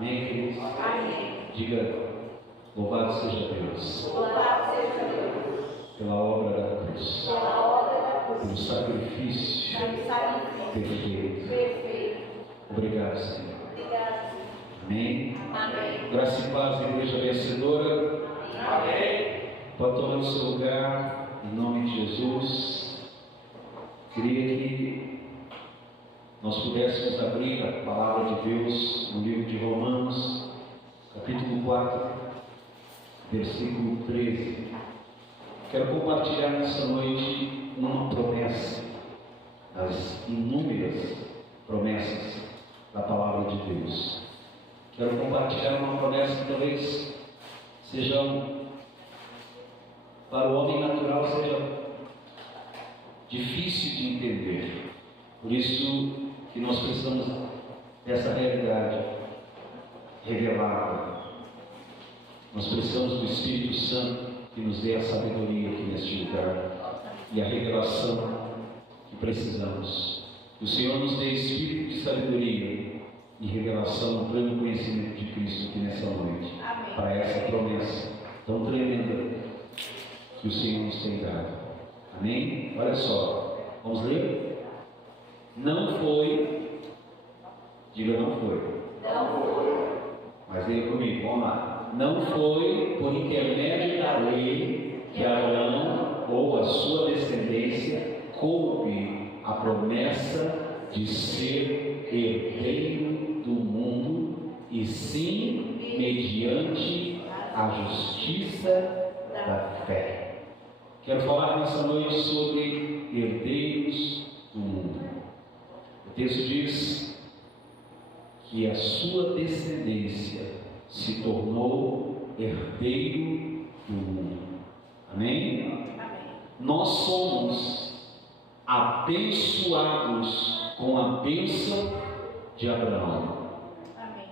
Amém, queridos? Amém. Diga, louvado seja Deus. Louvado seja Deus. Pela obra da cruz. Pela obra da cruz. Pelo sacrifício perfeito. Perfeito. Obrigado, Senhor. Obrigado. Amém. Amém. Graça e paz, igreja vencedora. Amém. Pode tomar o seu lugar, em nome de Jesus. Queria que nós pudéssemos abrir a palavra de Deus no livro de Romanos, capítulo 4, versículo 13. Quero compartilhar nessa noite uma promessa, das inúmeras promessas da palavra de Deus. Quero compartilhar uma promessa que talvez seja, para o homem natural, seja difícil de entender. Por isso que nós precisamos dessa realidade revelada. Nós precisamos do Espírito Santo que nos dê a sabedoria aqui neste lugar e a revelação que precisamos. Que o Senhor nos dê espírito de sabedoria e revelação no pleno conhecimento de Cristo aqui nessa noite. Amém. Para essa promessa tão tremenda que o Senhor nos tem dado. Amém? Olha só, vamos ler? Não foi, diga não foi. Não foi. Mas leia comigo, vamos lá. Não foi por intermédio da lei que Abraão ou a sua descendência coube a promessa de ser herdeiro do mundo, e sim mediante a justiça da fé. Quero falar nessa noite sobre herdeiros do mundo. O texto diz que a sua descendência se tornou herdeiro do mundo. Amém? Amém. Nós somos abençoados com a bênção de Abraão. Amém.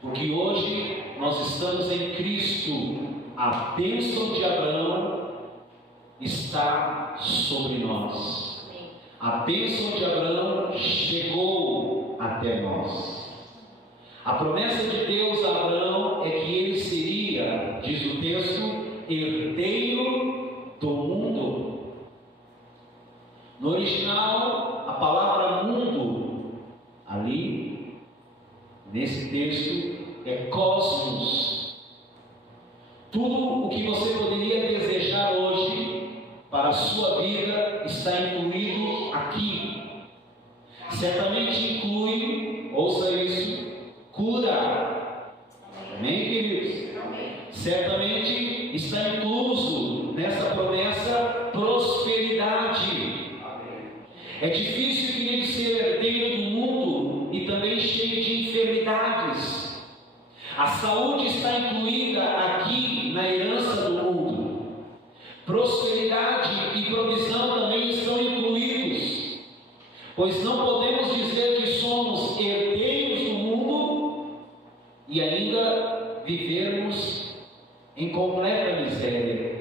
Porque hoje nós estamos em Cristo, a bênção de Abraão está sobre nós. A bênção de Abraão chegou até nós. A promessa de Deus a Abraão é que ele seria, diz o texto, herdeiro do mundo. No original, a palavra mundo, ali, nesse texto, é cosmos. Tudo o que você poderia desejar hoje para a sua vida está incluído aqui. Certamente inclui, ouça isso, cura. Amém, queridos? Amém. Certamente está incluso nessa promessa prosperidade. É difícil, querido, ser herdeiro do mundo e também cheio de enfermidades. A saúde está incluída aqui na herança do mundo. Prosperidade e provisão também estão incluídos, pois não podemos dizer que somos herdeiros do mundo e ainda vivermos em completa miséria.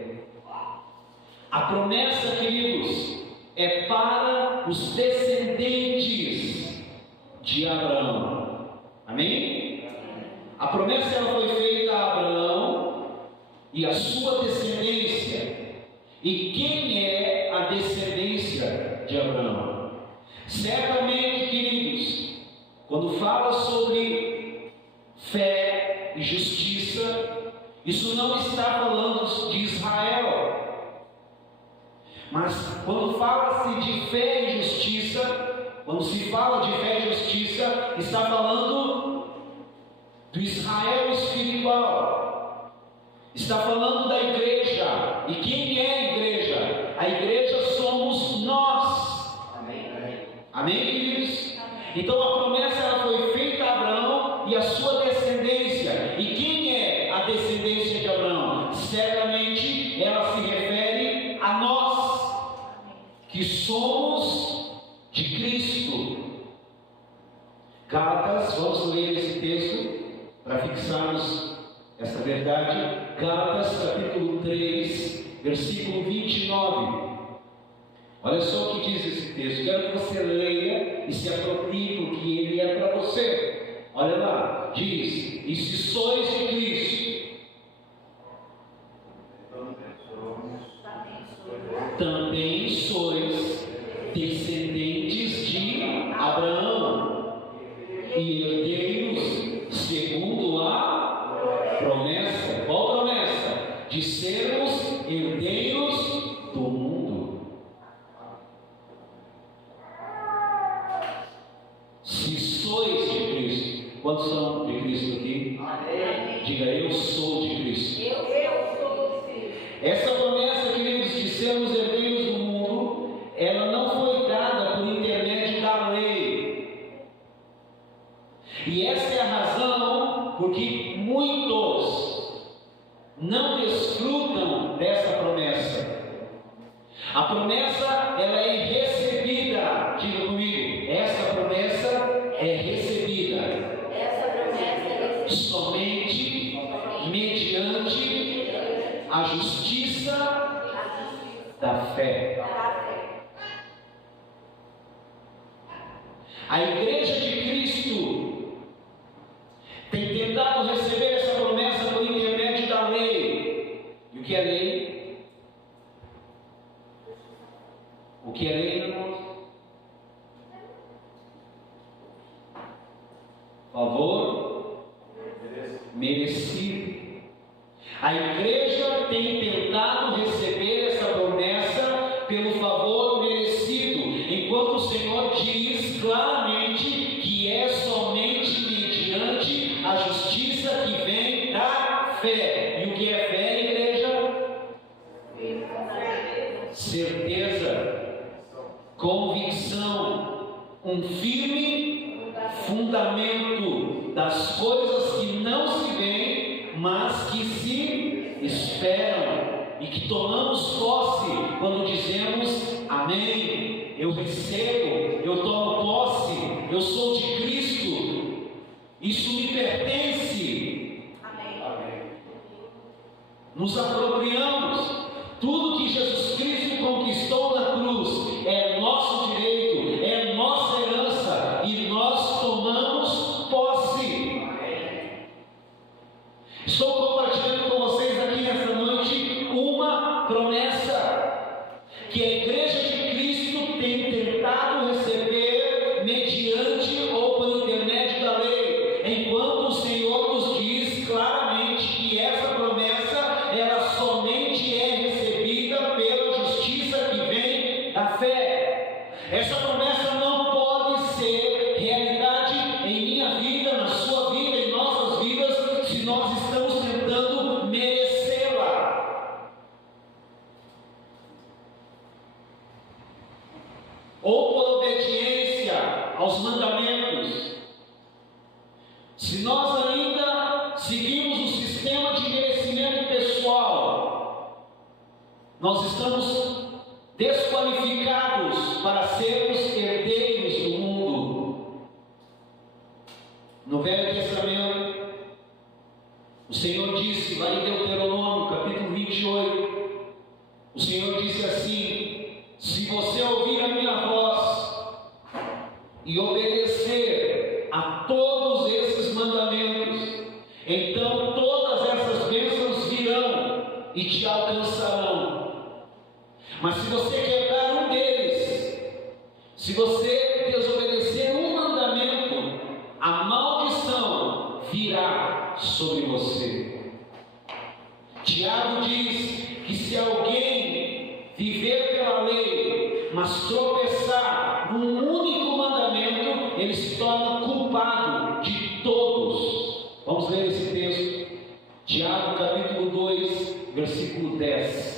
A promessa, queridos, é para os descendentes de Abraão. Amém? A promessa ela foi feita a Abraão e a sua descendência. E quem é a descendência de Abraão? Certamente, queridos, quando fala sobre fé e justiça, isso não está falando de Israel. Mas quando fala-se de fé e justiça, quando se fala de fé e justiça, está falando do Israel espiritual. Está falando da igreja. E quem é a igreja? A igreja somos nós. Amém. Amém, queridos? Amém. Então a promessa ela foi feita a Abraão e a sua descendência. E quem é a descendência de Abraão? Certamente ela se refere a nós, que somos de Cristo. Gálatas, vamos ler esse texto para fixarmos essa verdade. Gálatas capítulo 3, versículo 29. Olha só o que diz esse texto. Quero que você leia e se aproprie do que ele é para você. Olha lá, diz: e se sois de Cristo, também sois descendentes de Abraão e herdeiros segundo a promessa. Qual promessa? De sermos herdeiros do mundo. Se sois de Cristo. Quantos são de Cristo aqui? Amém. Diga: eu sou de Cristo. Eu sou de Cristo. Essa promessa, queridos, de sermos herdeiros do mundo, ela não foi dada por intermédio da lei. E essa é a razão porque muitos não desfrutam dessa promessa. A promessa, ela é recebida. Diga comigo: essa promessa é recebida. Essa promessa é recebida Somente mediante a justiça da fé. da fé. A igreja de Cristo tem tentado receber essa promessa por intermédio da lei. E o que é lei? O que é lei, irmãos? Favor merecido. A igreja tem tentado receber essa promessa pelo favor merecido, enquanto o Senhor diz claramente que é somente mediante a justiça que vem da fé. E o que é fé, igreja? Certeza, convicção, um firme fundamento das coisas que não se veem, mas que se esperam, e que tomamos posse quando dizemos amém, eu recebo, eu tomo posse, eu sou de Cristo, isso me pertence. Amém. Nos apropriamos. Tudo que Jesus Cristo conquistou na cruz é nosso direito, é nossa herança, e nós tomamos posse. Estou compartilhando com vocês aqui nessa noite uma promessa que a igreja de Cristo tem tentado receber mediante ou por intermédio da lei, enquanto o Senhor nos diz claramente que essa promessa, ela somente é recebida pela justiça que vem da fé. Essa promessa não pode ser realidade em minha vida, na sua vida, em nossas vidas, se nós estamos tentando merecê-la, ou por obediência aos mandamentos. Se nós ainda seguimos o sistema de merecimento pessoal, nós estamos desqualificados para sermos herdeiros do mundo. No Velho Testamento, o Senhor disse, lá em Deuteronômio, capítulo 28, o Senhor disse assim: se você ouvir a minha voz e obedecer a todos esses mandamentos, então todas essas bênçãos virão e te alcançarão. Mas se você quebrar um deles, se você desobedecer um mandamento, a maldição virá sobre você. Tiago diz que se alguém viver pela lei, mas tropeçar num único mandamento, ele se torna culpado de todos. Vamos ler esse texto, Tiago capítulo 2, versículo 10.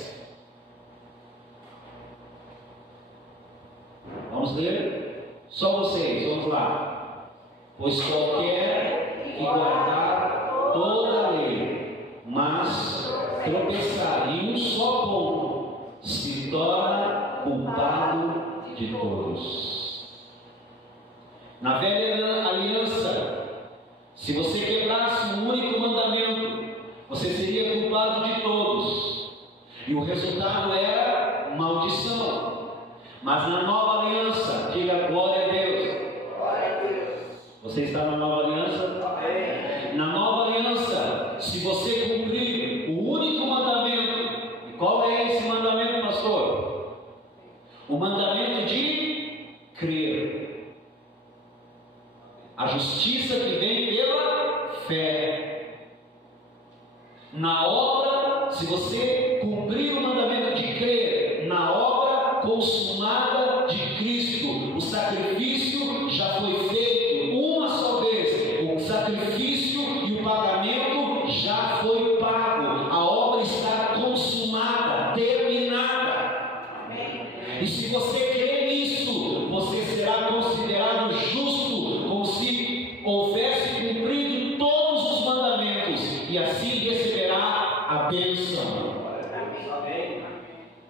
Vamos ler? Só vocês, vamos lá. Pois qualquer que guardar toda a lei, mas tropeçar em um só ponto, se torna culpado de todos. Na velha aliança, se você quebrasse um único mandamento, você seria culpado de todos, e o resultado era maldição. Mas na nova aliança, diga glória a Deus. Você está na nova aliança? Amém. Na nova aliança, se você cumprir o único mandamento, e qual é esse mandamento, pastor? O mandamento de crer. A justiça que vem pela fé. Na obra, se você cumprir o mandamento de crer, na obra consumada de Cristo, o sacrifício já foi feito uma só vez, o sacrifício e o pagamento já foi pago, a obra está consumada, terminada. Amém. E se você crê nisso, você será considerado justo, como se houvesse cumprido todos os mandamentos, e assim receberá a bênção.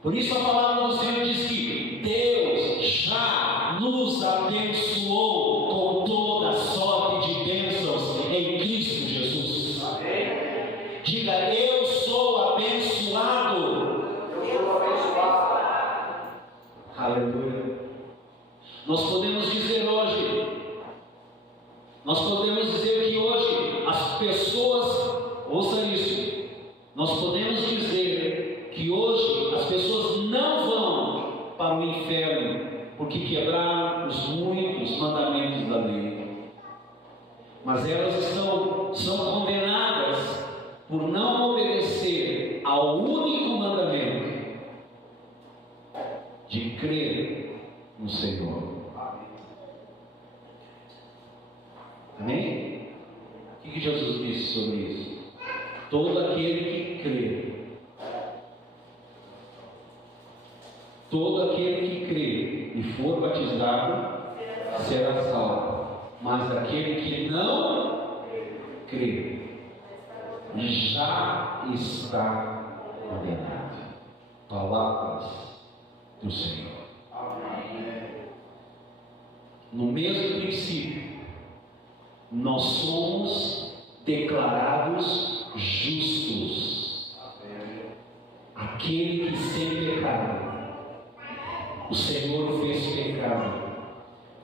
Por isso a palavra do Senhor diz que Deus já nos abençoou com toda sorte de bênçãos em Cristo Jesus. Amém. Diga, eu sou abençoado. Eu sou abençoado. Aleluia. Nós podemos dizer que hoje as pessoas, ouça isso, nós podemos dizer que hoje as pessoas não vão para o inferno porque quebraram os muitos mandamentos da lei, mas elas são condenadas por não obedecer ao único mandamento de crer no Senhor. Amém? O que Jesus disse sobre isso? Todo aquele que crê, todo aquele que crê e for batizado será salvo, mas aquele que não crê já está condenado. Palavras do Senhor. No mesmo princípio, nós somos declarados justos. Aquele que sem pecado, o Senhor fez pecado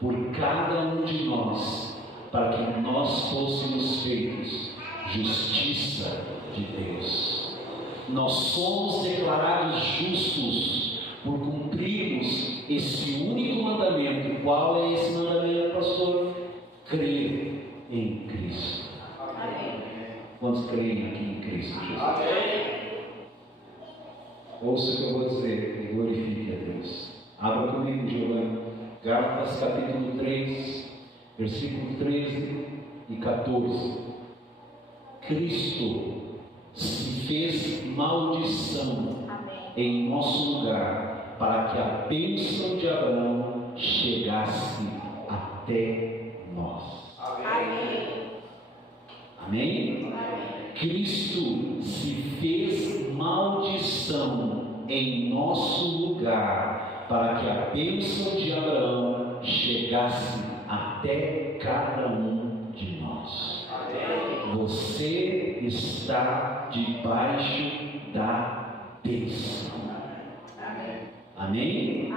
por cada um de nós, para que nós fôssemos feitos justiça de Deus. Nós somos declarados justos por cumprirmos esse único mandamento. Qual é esse mandamento, pastor? Crer em Cristo. Amém. Quantos creem aqui em Cristo Jesus? Amém. Ouça o que eu vou dizer e glorifique a Deus. Abra comigo, Giovanni, Gálatas capítulo 3, versículo 13 e 14. Cristo se fez maldição em nosso lugar, para que a bênção de Abraão chegasse até nós. Amém. Amém? Cristo se fez maldição em nosso lugar, para que a bênção de Abraão chegasse até cada um de nós. Você está debaixo da bênção. Amém?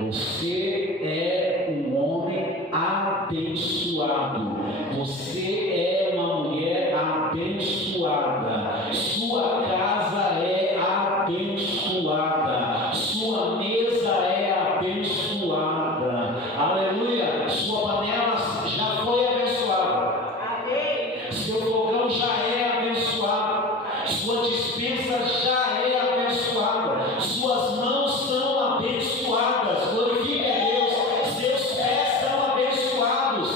Você é um homem abençoado. Você é uma mulher abençoada. Sua casa é abençoada. Sua mesa é abençoada. Aleluia. Sua panela já foi abençoada. Amém. Seu fogão já é abençoado. Sua despensa já é abençoada. Suas mãos são abençoadas. Glorifique a Deus. Seus pés são abençoados.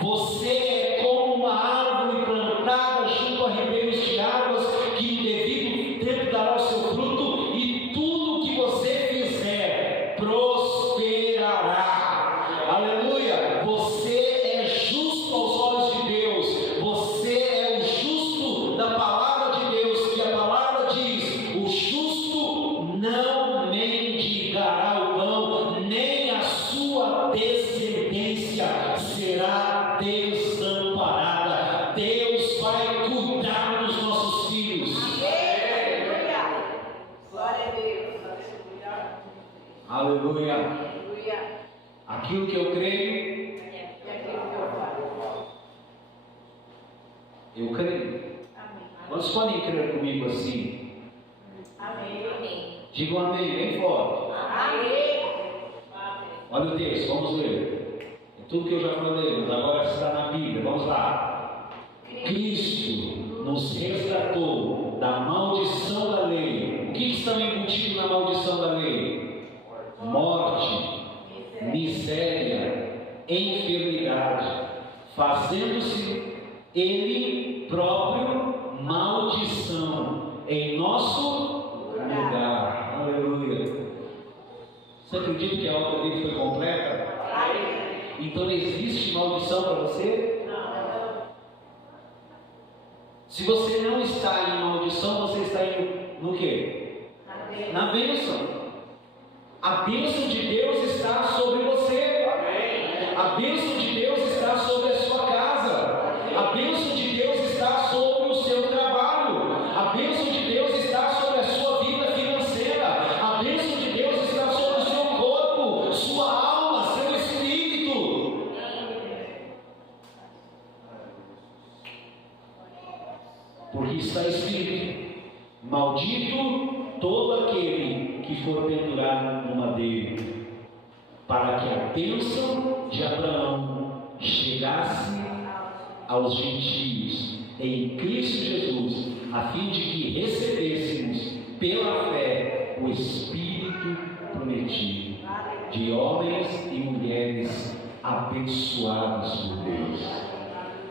Você é como uma árvore plantada junto a ribeiros de águas, que no devido tempo dará o seu fruto, e tudo que você fizer prosperará. Aleluia. Você é justo aos olhos de Deus. Você é o justo da palavra de Deus, que a palavra diz: o justo não mendigará o pão, nem a sua descendência será desamparada. Deus vai cuidar dos nossos filhos. Aleluia. Glória a Deus. Aleluia. Aleluia. Aleluia. Aquilo que eu creio, Eu creio. Quantos podem crer comigo assim? Amém. Digam amém, bem forte. Amém. Olha o texto, vamos ler. É tudo que eu já falei, mas agora está na Bíblia. Vamos lá. Cristo nos resgatou da maldição da lei. O que está embutido na maldição da lei? Morte, miséria, enfermidade, fazendo-se Ele próprio maldição em nosso lugar. Aleluia. Você acredita que a obra dele foi completa? Então existe maldição para você? Se você não está em maldição, você está indo no quê? Na bênção. A bênção de Deus está sobre você. A bênção de Deus está sobre a sua casa. A bênção de Deus está sobre o seu trabalho. A bênção de Deus está sobre a sua vida financeira. A bênção de Deus está sobre o seu corpo, sua alma, seu espírito. Porque está escrito: maldito todo aquele que for pendurado no madeiro, para que a bênção de Abraão chegasse aos gentios em Cristo Jesus, a fim de que recebêssemos pela fé o Espírito prometido, de homens e mulheres abençoados por Deus.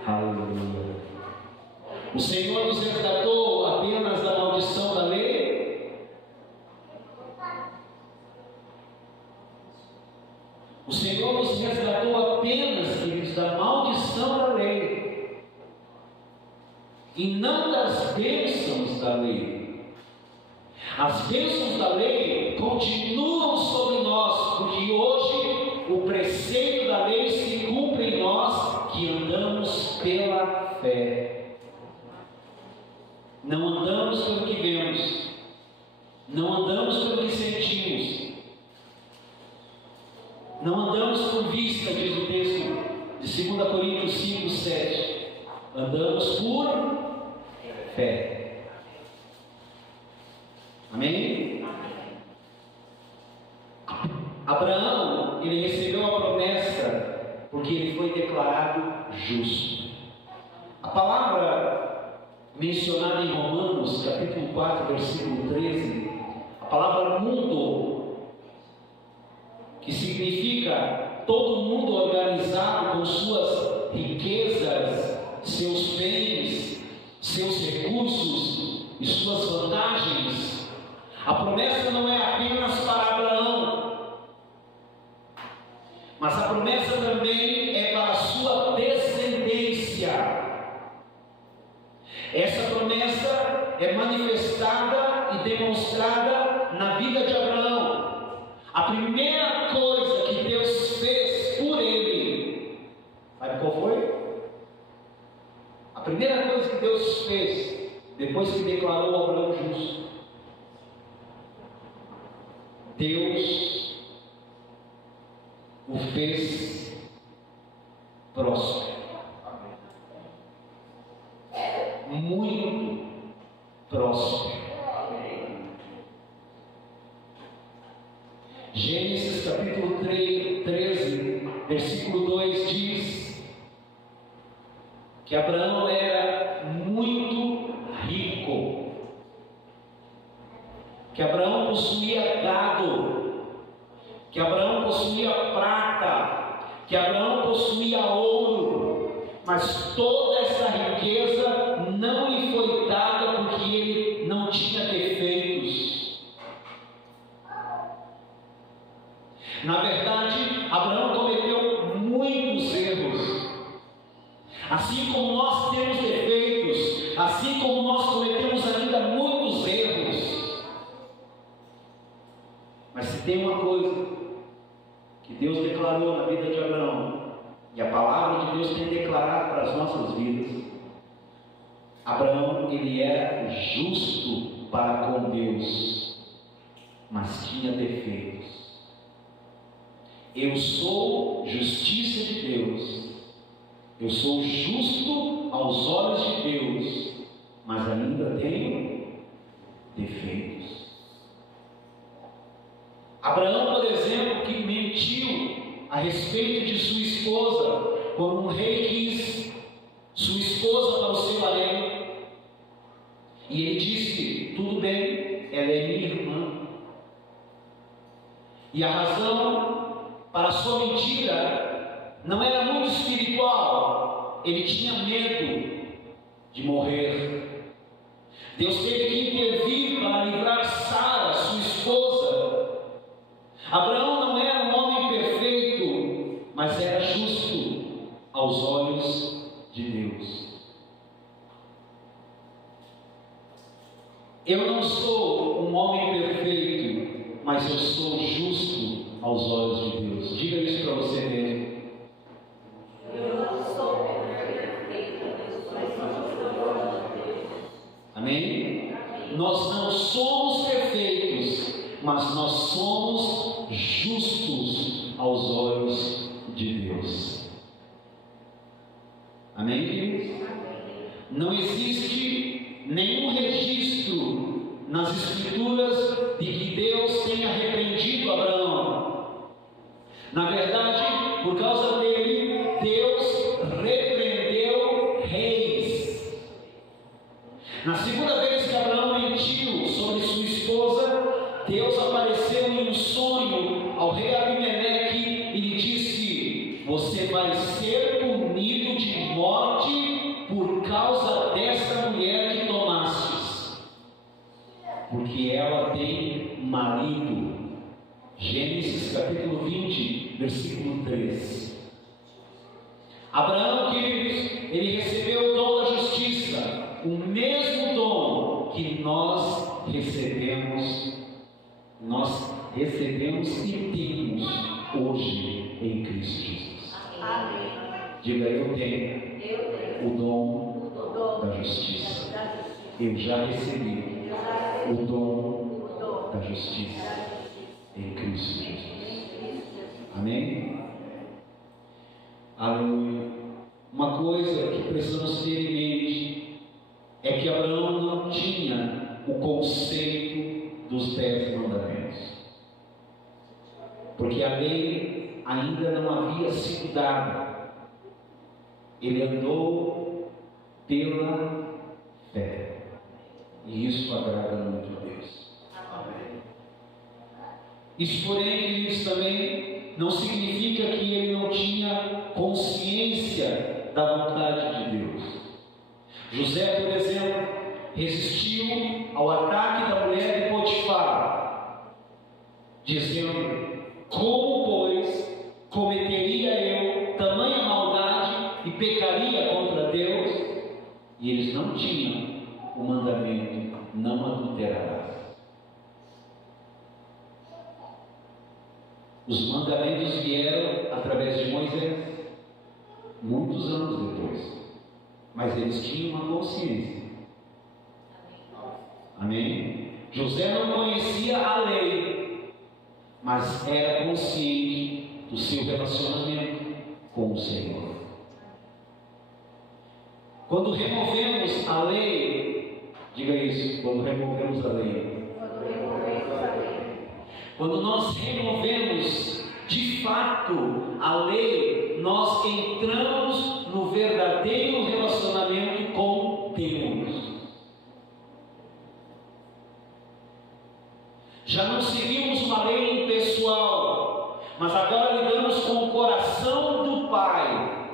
Aleluia. O Senhor nos resgatou apenas da maldição da lei? O Senhor nos resgatou apenas, queridos, da maldição da lei, e não das bênçãos da lei. As bênçãos da lei continuam sobre nós, porque hoje o preceito da lei se cumpre em nós que andamos pela fé. Não andamos pelo que vemos, não andamos pelo que sentimos, não andamos por vista, diz o texto de 2 Coríntios 5, 7. Andamos por fé. Amém? Abraão, ele recebeu a promessa porque ele foi declarado justo. A palavra mencionada em Romanos, capítulo 4, versículo 13, a palavra mundo, que significa todo mundo organizado com suas riquezas, seus bens, seus recursos e suas vantagens. A promessa não é apenas para Abraão, mas a promessa também é para a sua descendência. Essa promessa é manifestada e demonstrada na vida de Abraão. A primeira coisa que Deus fez por ele, sabe qual foi? A primeira coisa que Deus fez, depois que declarou Abraão justo, Deus o fez próspero. Muito próspero. Gênesis capítulo 13, versículo 2 diz que Abraão era muito rico, que Abraão possuía gado, que Abraão possuía prata, que Abraão possuía ouro, mas toda essa riqueza não lhe foi dada porque ele não tinha defeitos. Na verdade, Abraão cometeu muitos erros. Assim como nós temos defeitos, assim como nós cometemos ainda muitos erros. Mas se tem uma coisa que Deus declarou na vida de Abraão, e a palavra de Deus tem declarado para as nossas vidas, Abraão, ele era justo para com Deus, mas tinha defeitos. Eu sou justiça de Deus, eu sou justo aos olhos de mas ainda tenho defeitos. Abraão, por exemplo, que mentiu a respeito de sua esposa, quando um rei quis sua esposa para o seu harém, e ele disse: tudo bem, ela é minha irmã. E a razão para a sua mentira não era muito espiritual, ele tinha medo de morrer. Deus teve que intervir para livrar Sara, sua esposa. Abraão não era um homem perfeito, mas era justo aos olhos de Deus. Eu não sou um homem perfeito, mas eu sou justo aos olhos de Deus. Diga isso para você mesmo. Eu não sou perfeito, mas sou justo aos olhos de Deus. Amém? Nós não somos perfeitos, mas nós somos justos aos olhos de Deus. Amém, queridos? Não existe nenhum registro nas Escrituras de que Deus tenha repreendido Abraão. Na verdade, por causa dele, Deus repreendeu reis. Na segunda vez que Abraão mentiu sobre sua esposa, Deus apareceu em um sonho ao rei Abimeleque e lhe disse: você vai ser punido de morte por causa dessa mulher que tomastes, porque ela tem marido. Gênesis capítulo 20, versículo 3. Abraão, queridos, ele recebeu o dom da justiça, o mesmo dom que nós recebemos e temos hoje em Cristo Jesus. Amém. Diga: eu tenho o dom da justiça. Eu já recebi o dom da justiça em Cristo Jesus. Amém? Aleluia. Uma coisa que precisamos ter em mente é que Abraão não tinha o conceito dos 10 mandamentos, porque a lei ainda não havia sido dada. Ele andou pela fé, e isso agrada muito a Deus. Isso, porém, queridos, também não significa que ele não tinha consciência da vontade de Deus. José, por exemplo, resistiu ao ataque da mulher de Potifar, dizendo: como, pois, cometeria eu tamanha maldade e pecaria contra Deus? E eles não tinham o mandamento: não adulterarás. Os mandamentos vieram através de Moisés, muitos anos depois, mas eles tinham uma consciência. Amém? José não conhecia a lei, mas era consciente do seu relacionamento com o Senhor. Quando removemos a lei, diga isso: quando removemos a lei. Quando nós removemos de fato a lei, nós entramos no verdadeiro relacionamento com Deus. Já não seguimos uma lei impessoal, mas agora lidamos com o coração do Pai.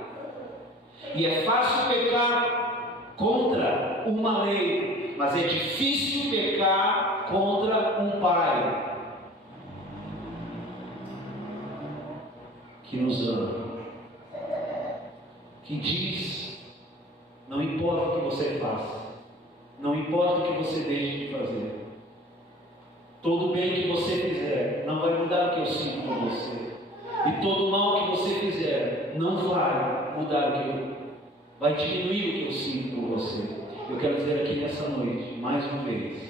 E é fácil pecar contra uma lei, mas é difícil pecar contra um Pai que nos ama, que diz: não importa o que você faça, não importa o que você deixe de fazer, todo bem que você fizer não vai mudar o que eu sinto por você, e todo mal que você fizer não vai mudar vai diminuir o que eu sinto por você. Eu quero dizer aqui nessa noite, mais uma vez: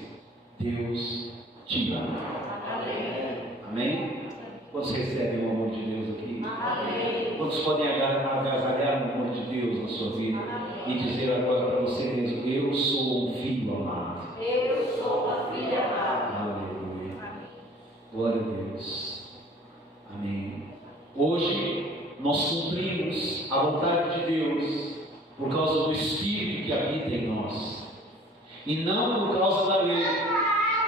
Deus te ama. Amém? Quantos recebem o amor de Deus aqui? Amém. Quantos podem agasalhar o amor de Deus na sua vida? Amém. e dizer agora para você mesmo: eu sou um filho amado. Eu sou uma filha amada. Aleluia. Glória a Deus. Amém. Hoje nós cumprimos a vontade de Deus por causa do Espírito que habita em nós, e não por causa da lei.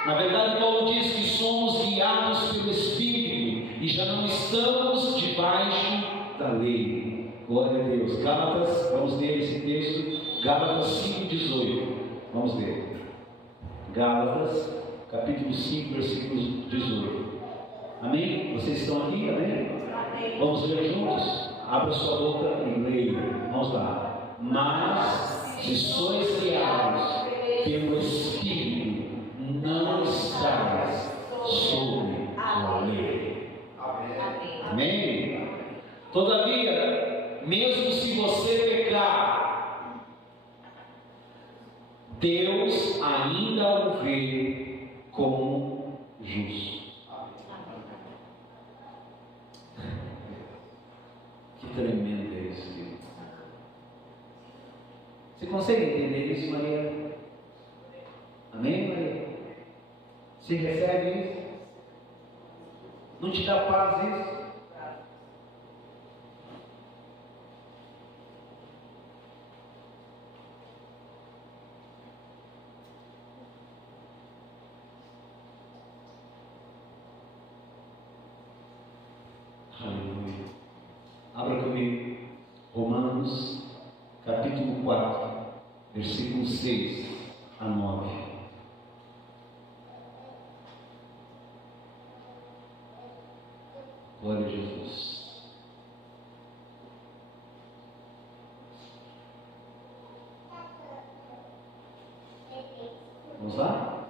Na verdade, Paulo diz que somos guiados pelo Espírito e já não estamos debaixo da lei. Glória a Deus. Gálatas, vamos ler esse texto, Gálatas 5,18. Vamos ler. Gálatas, capítulo 5, versículo 18. Amém? Vocês estão aqui? Amém? Vamos ler juntos? Abra sua boca e leia. Vamos lá. Mas, se sois guiados pelo Espírito, não estais sobre a lei. Amém? Todavia, mesmo se você pecar, Deus ainda o vê como justo. Que tremendo é isso, querido. Você consegue entender isso, Maria? Amém, Maria? Você recebe isso? Não te dá paz isso? Aleluia. Abra comigo Romanos capítulo 4, versículos 6 a 9. Glória a Jesus. Vamos lá?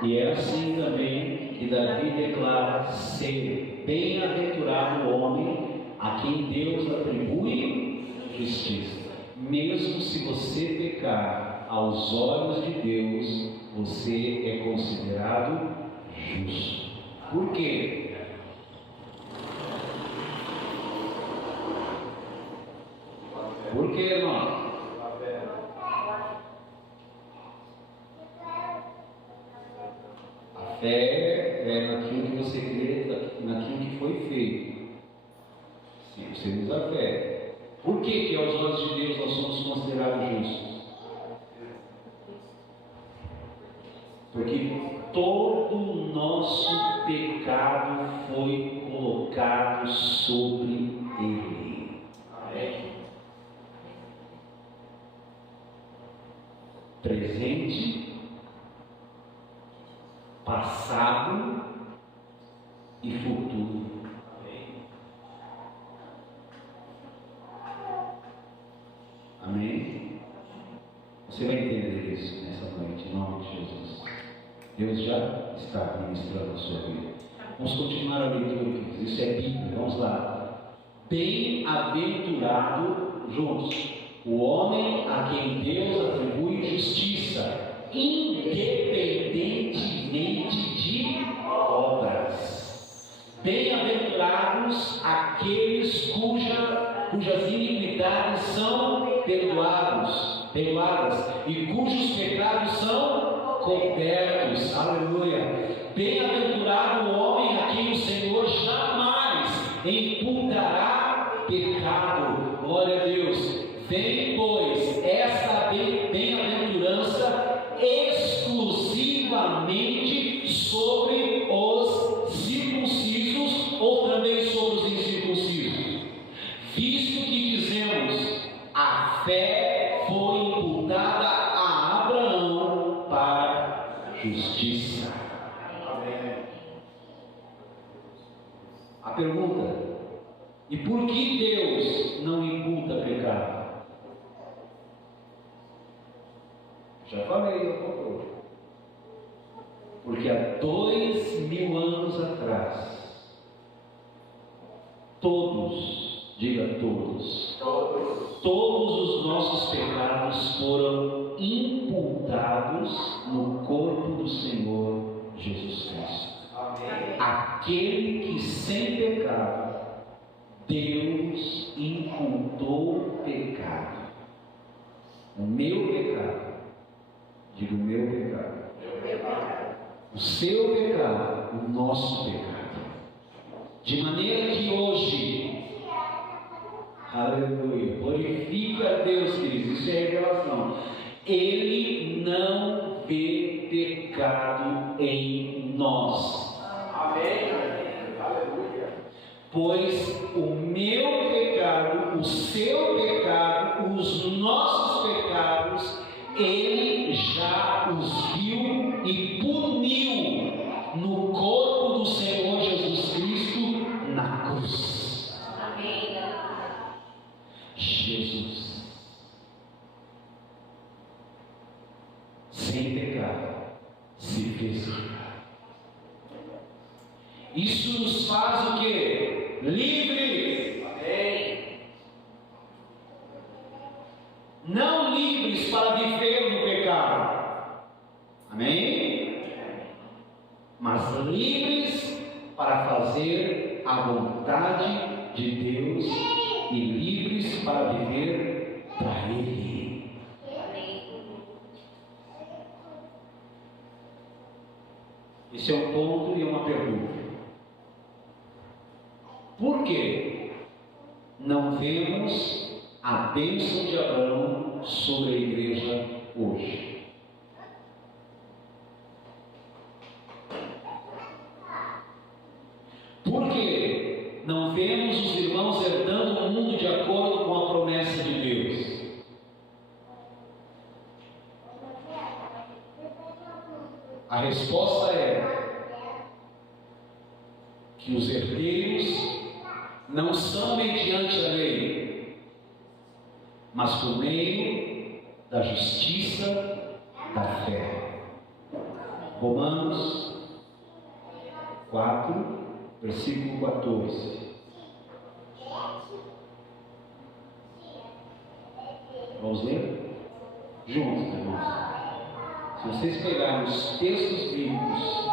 E é assim também que Davi declara ser bem-aventurado o homem a quem Deus atribui justiça. Mesmo se você pecar, aos olhos de Deus, você é considerado justo. Por quê? Por quê, irmão? A fé é naquilo que você crê, naquilo que foi feito. Sim, você usa a fé. Por que aos olhos de Deus nós somos considerados justos? Porque todo o nosso pecado foi colocado sobre Ele. Amém. Presente, passado e futuro. Amém? Você vai entender isso nessa noite, em nome de Jesus. Deus já está ministrando a sua vida. Vamos continuar a leitura, queridos. Isso é Bíblia. Vamos lá. Bem-aventurado, juntos, o homem a quem Deus atribui justiça, independentemente de obras. Bem-aventurados aqueles cujas iniquidades são perdoadas e cujos pecados são cobertos. Aleluia. Bem-aventurado o homem a quem o Senhor jamais imputará pecado. Glória a Deus. Vem, pois, esta bem-aventurança exclusivamente sobre os circuncisos ou também sobre os incircuncisos, visto que dizemos: a fé foi imputada a Abraão para justiça. A pergunta: e por que Deus não imputa pecado? Já falei, porque há 2000 anos atrás, todos, diga todos, todos os nossos pecados foram imputados no corpo do Senhor Jesus Cristo. Amém. Aquele que sem pecado, Deus imputou pecado. o meu pecado, digo o meu pecado, o seu pecado, o nosso pecado, de maneira que hoje, aleluia, glorifica a Deus, queridos, isso é revelação, Ele não vê pecado em nós. Amém. Aleluia. Pois o meu pecado, o seu pecado, os nossos pecados, Ele já os viu e puniu no corpo do Senhor Jesus Cristo na cruz. Amém. Jesus, sem pecado, se fez pecado. Isso nos faz o quê? Livres. Amém. Não livres para viver no pecado. Amém? Mas livres para fazer a vontade de Deus e livres para viver para Ele. Esse é um ponto e uma pergunta. Por que não vemos a bênção de Abraão sobre a igreja hoje? Por que não vemos os irmãos herdando o mundo de acordo com a promessa de Deus? A resposta é que os herdeiros não são mediante a lei, mas por meio da justiça da fé. Romanos 4, versículo 14. Vamos ler? Juntos, irmãos. Se vocês pegarem os textos bíblicos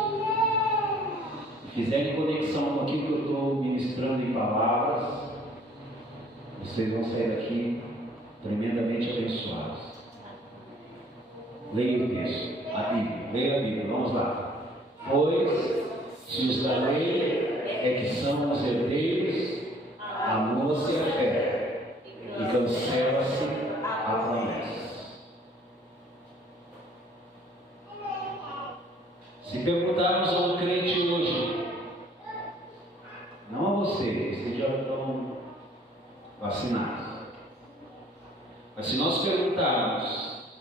e fizerem conexão com aquilo que eu estou ministrando em palavras, vocês vão sair daqui tremendamente abençoados. Leia o texto, a Bíblia, leia a Bíblia, vamos lá. Pois, se os da lei é que são os herdeiros, anula-se a fé e cancela-se a promessa. Se perguntarmos a um crente hoje, não a vocês já estão vacinados, mas se nós perguntarmos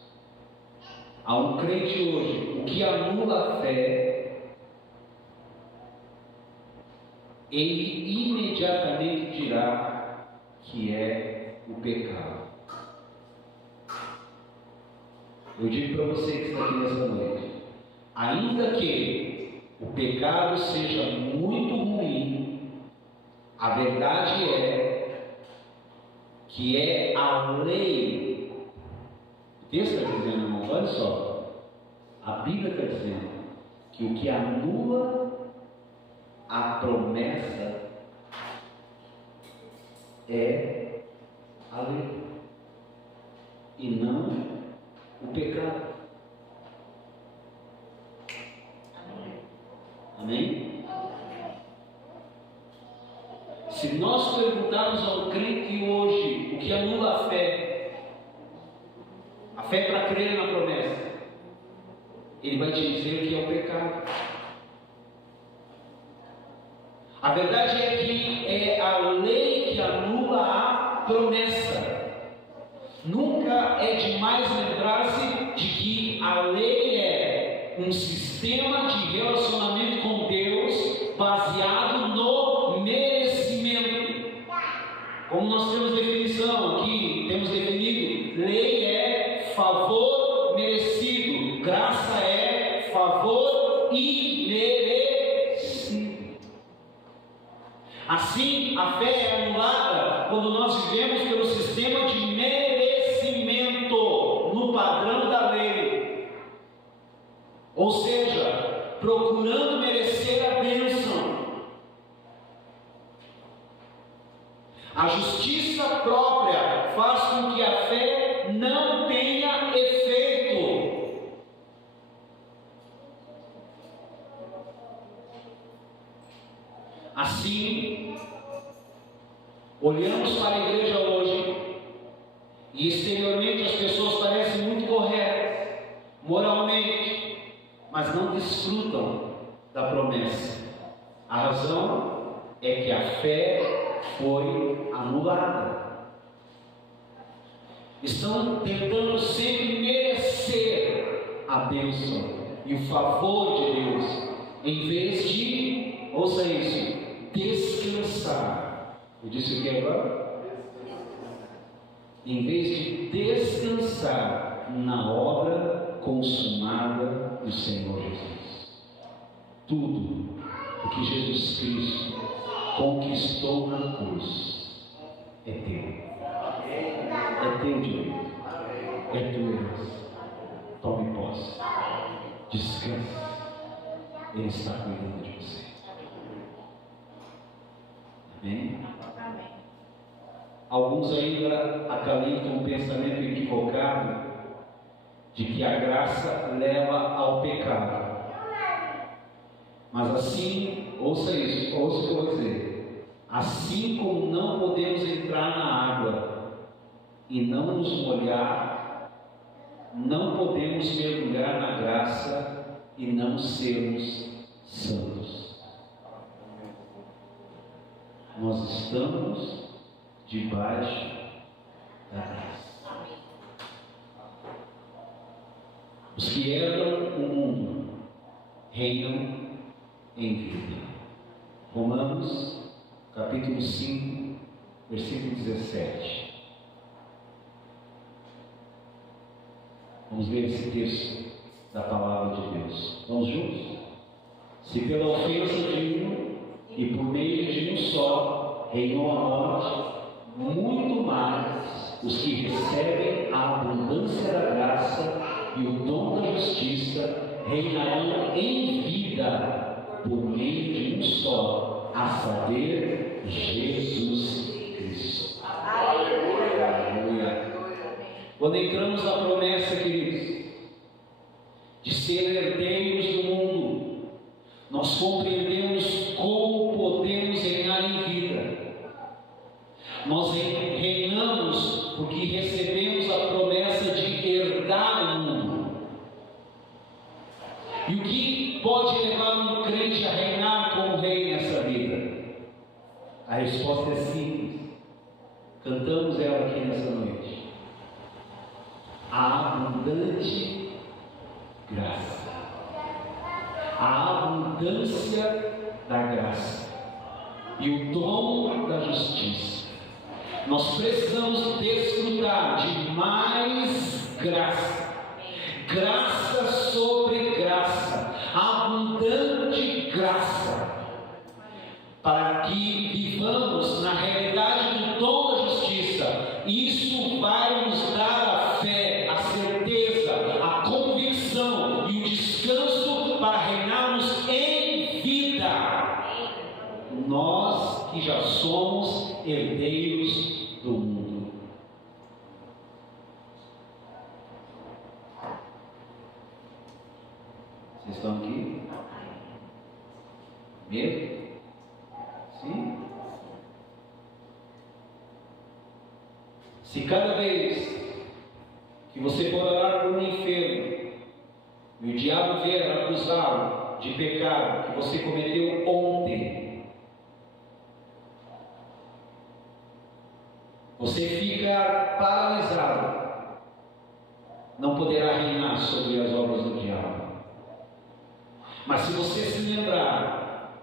a um crente hoje o que anula a fé, ele imediatamente dirá que é o pecado. Eu digo para você que está aqui nessa noite, ainda que o pecado seja muito ruim, a verdade é que é a lei. O texto está dizendo, irmão, olha só, a Bíblia está dizendo que o que anula a promessa é a lei e não o pecado. Amém? Se nós perguntarmos ao crente hoje o que anula a fé para crer na promessa, ele vai te dizer que é o pecado. A verdade é que é a lei que anula a promessa. Nunca é demais lembrar-se de que a lei é um sistema de relacionamento com Deus baseado no merecimento. Como nós temos definição aqui, temos definido, lei é favor merecido, graça é favor imerecido. Assim, a fé é anulada quando nós vivemos pelo sistema de merecimento no padrão da lei. Ou seja, procurando merecer a bênção. A justiça própria faz com que a fé não tenha Olhamos para a igreja hoje e exteriormente as pessoas parecem muito corretas, moralmente, mas não desfrutam da promessa. A razão é que a fé foi anulada. Estão tentando sempre merecer a bênção e o favor de Deus, em vez de, ouça isso, descansar. Eu disse o que agora? Em vez de descansar na obra consumada do Senhor Jesus. Tudo o que Jesus Cristo conquistou na cruz é teu. É teu direito. É tua herança. Tome posse. Descanse. Ele está cuidando de você. Amém? Amém. Alguns ainda acalentam um pensamento equivocado de que a graça leva ao pecado. Mas assim, ouça isso, ouça o que eu vou dizer. Assim como não podemos entrar na água e não nos molhar, não podemos mergulhar na graça e não sermos santos. Nós estamos debaixo da graça. Os que herdam o mundo reinam em vida. Romanos, capítulo 5, versículo 17. Vamos ver esse texto da palavra de Deus. Vamos juntos? Se pela ofensa de um e por meio de um só reinou a morte, muito mais os que recebem a abundância da graça e o dom da justiça reinarão em vida por meio de um só, a saber, Jesus Cristo. Aleluia. Quando entramos na promessa, queridos, de ser herdeiros do mundo, nós compreendemos como podemos reinar em vida. Nós reinamos porque recebemos a promessa de herdar o mundo. E o que pode levar um crente a reinar como rei nessa vida? A resposta é simples. Cantamos ela aqui nessa noite. A abundante graça. A abundância da graça e o dom da justiça. Nós precisamos desfrutar de mais graça, graça sobre graça, abundante graça, para que vivamos na realidade do dom da justiça. Isso vai nos dar a fé, a certeza, a convicção e o descanso para reinarmos em vida. Nós que já somos herdeiros do mundo. Vocês estão aqui? Medo? Sim? Se cada vez que você for orar por um enfermo e o diabo vier acusá-lo de pecado que você cometeu ontem, você fica paralisado, não poderá reinar sobre as obras do diabo. Mas se você se lembrar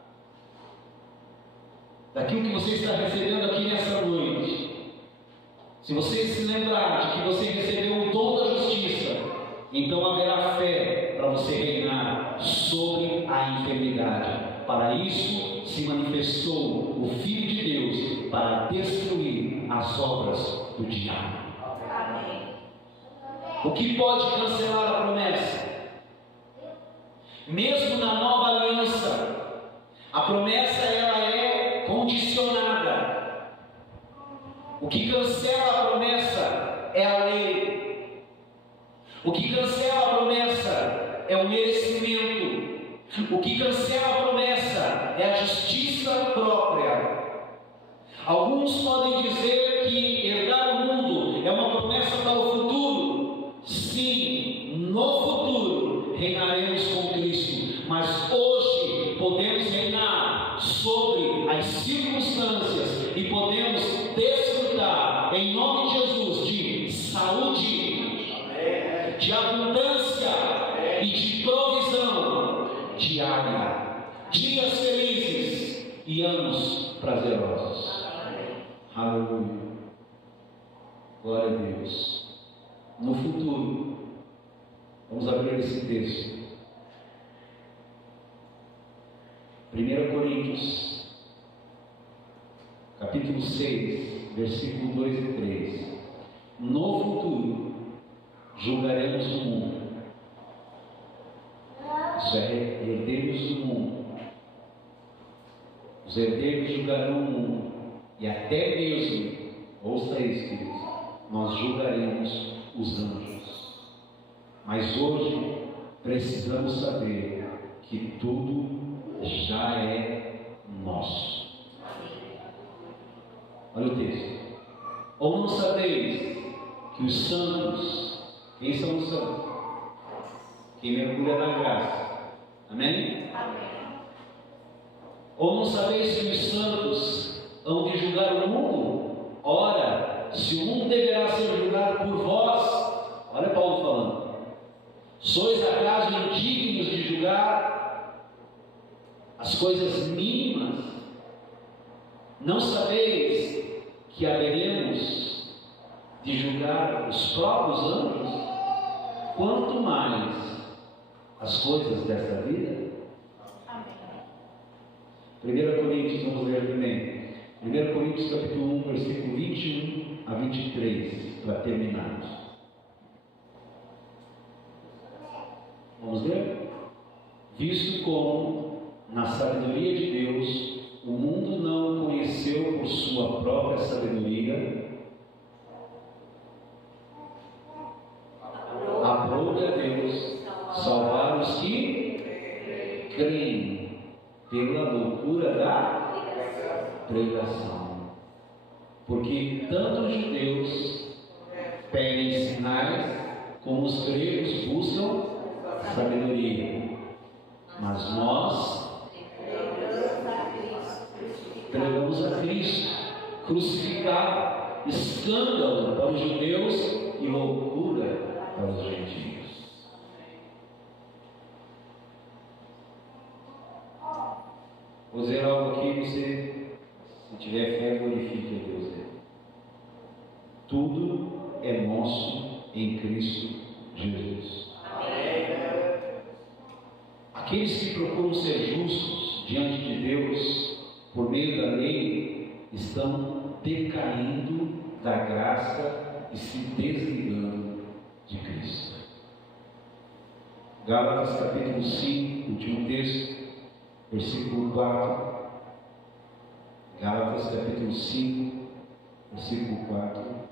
daquilo que você está recebendo aqui nessa noite, se você se lembrar de que você recebeu o dom da justiça, então haverá fé para você reinar sobre a enfermidade. Para isso se manifestou o Filho de Deus, para destruir as obras do diabo. Amém. O que pode cancelar a promessa? Mesmo na nova aliança, a promessa ela é condicionada. O que cancela a promessa é a lei. O que cancela a promessa é o merecimento. O que cancela a promessa é a justiça própria. Alguns podem dizer que herdar o mundo é uma promessa para o futuro. Sim, no futuro reinaremos com Cristo, mas hoje podemos reinar sobre as circunstâncias e podemos desfrutar, em nome de Jesus, de saúde, de abundância e de provisão diária, dias felizes e anos prazerosos. Aleluia. Glória a Deus. No futuro, vamos abrir esse texto. 1 Coríntios, capítulo 6, versículo 2 e 3. No futuro, julgaremos o mundo. Isso é, herdeiros do mundo. Os herdeiros julgarão o mundo. E até mesmo, ouça isso, queridos, nós julgaremos os anjos. Mas hoje precisamos saber que tudo já é nosso. Olha o texto. Ou não sabeis que os santos, quem são os santos? Quem mergulha na graça. Amém? Amém. Ou não sabeis que os santos hão de julgar o mundo? Ora, se o mundo deverá ser julgado por vós, olha Paulo falando, sois acaso indignos de julgar as coisas mínimas? Não sabeis que haveremos de julgar os próprios anjos? Quanto mais as coisas desta vida? 1 Coríntios, vamos ler também. 1 Coríntios capítulo 1, versículo 21 a 23, para terminarmos. Vamos ler? Visto como, na sabedoria de Deus, o mundo não o conheceu por sua própria sabedoria, aprove a Deus salvar os que creem pela loucura da pregação. Porque tanto os judeus pedem sinais, como os gregos buscam sabedoria. Mas nós pregamos a Cristo crucificado, escândalo para os judeus e loucura para os gentios. Vou dizer algo aqui, você, se tiver fé, glorifique a Deus. Tudo é nosso em Cristo Jesus. Aqueles que procuram ser justos diante de Deus por meio da lei estão decaindo da graça e se desligando de Cristo. Gálatas capítulo 5, último texto, versículo 4. Gálatas capítulo 5, versículo 4.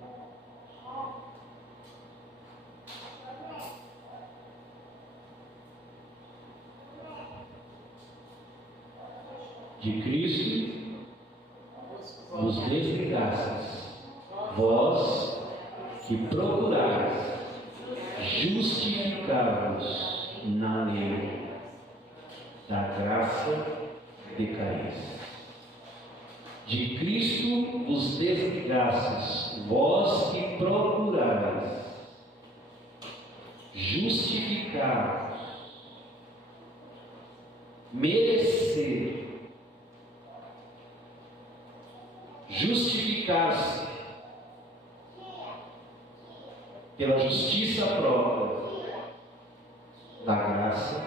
De Cristo vos desligastes, vós que procurais justificar-vos na lei, da graça decaís. De Cristo vos desligastes, vós que procurais justificar-vos, merecer, justificar-se pela justiça própria da graça,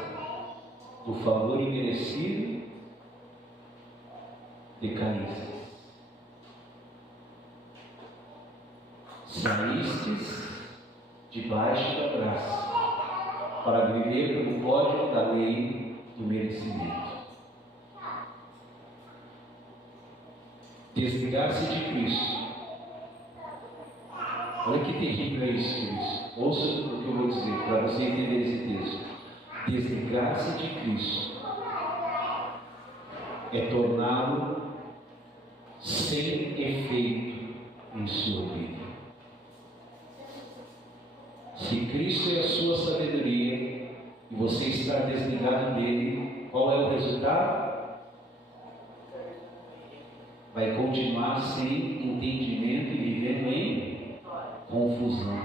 do favor imerecido, decaístes. Saístes debaixo da graça para viver pelo código da lei do merecimento. Desligar-se de Cristo. Olha que terrível é isso, queridos. Ouça o que eu vou dizer para você entender esse texto. Desligar-se de Cristo é torná-lo sem efeito em sua vida. Se Cristo é a sua sabedoria e você está desligado dele, qual é o resultado? Vai continuar sem entendimento e vivendo em confusão.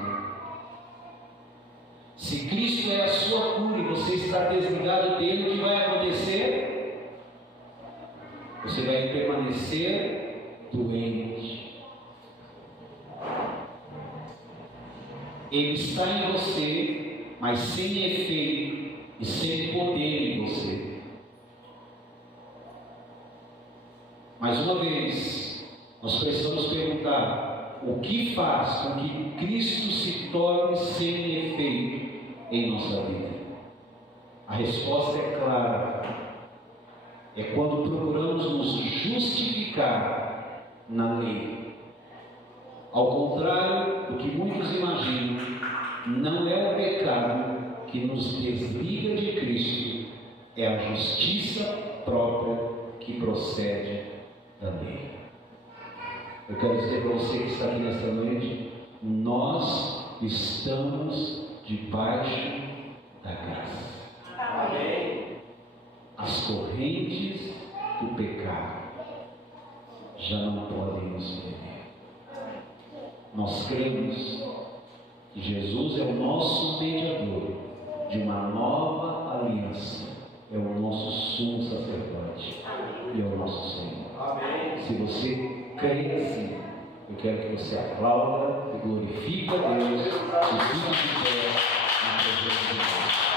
Se Cristo é a sua cura e você está desligado dele, o que vai acontecer? Você vai permanecer doente. Ele está em você, mas sem efeito e sem poder em você. Mais uma vez, nós precisamos perguntar: o que faz com que Cristo se torne sem efeito em nossa vida? A resposta é clara. É quando procuramos nos justificar na lei. Ao contrário do que muitos imaginam, não é o pecado que nos desliga de Cristo, é a justiça própria que procede da lei. Eu quero dizer para você que está aqui nesta noite, nós estamos debaixo da graça. Amém. As correntes do pecado já não podem nos prender. Nós cremos que Jesus é o nosso mediador de uma nova aliança, é o nosso sumo sacerdote e é o nosso Senhor. Amém. Se você crê assim, eu quero que você aplauda e glorifique a Deus e fique de pé na presença de Deus.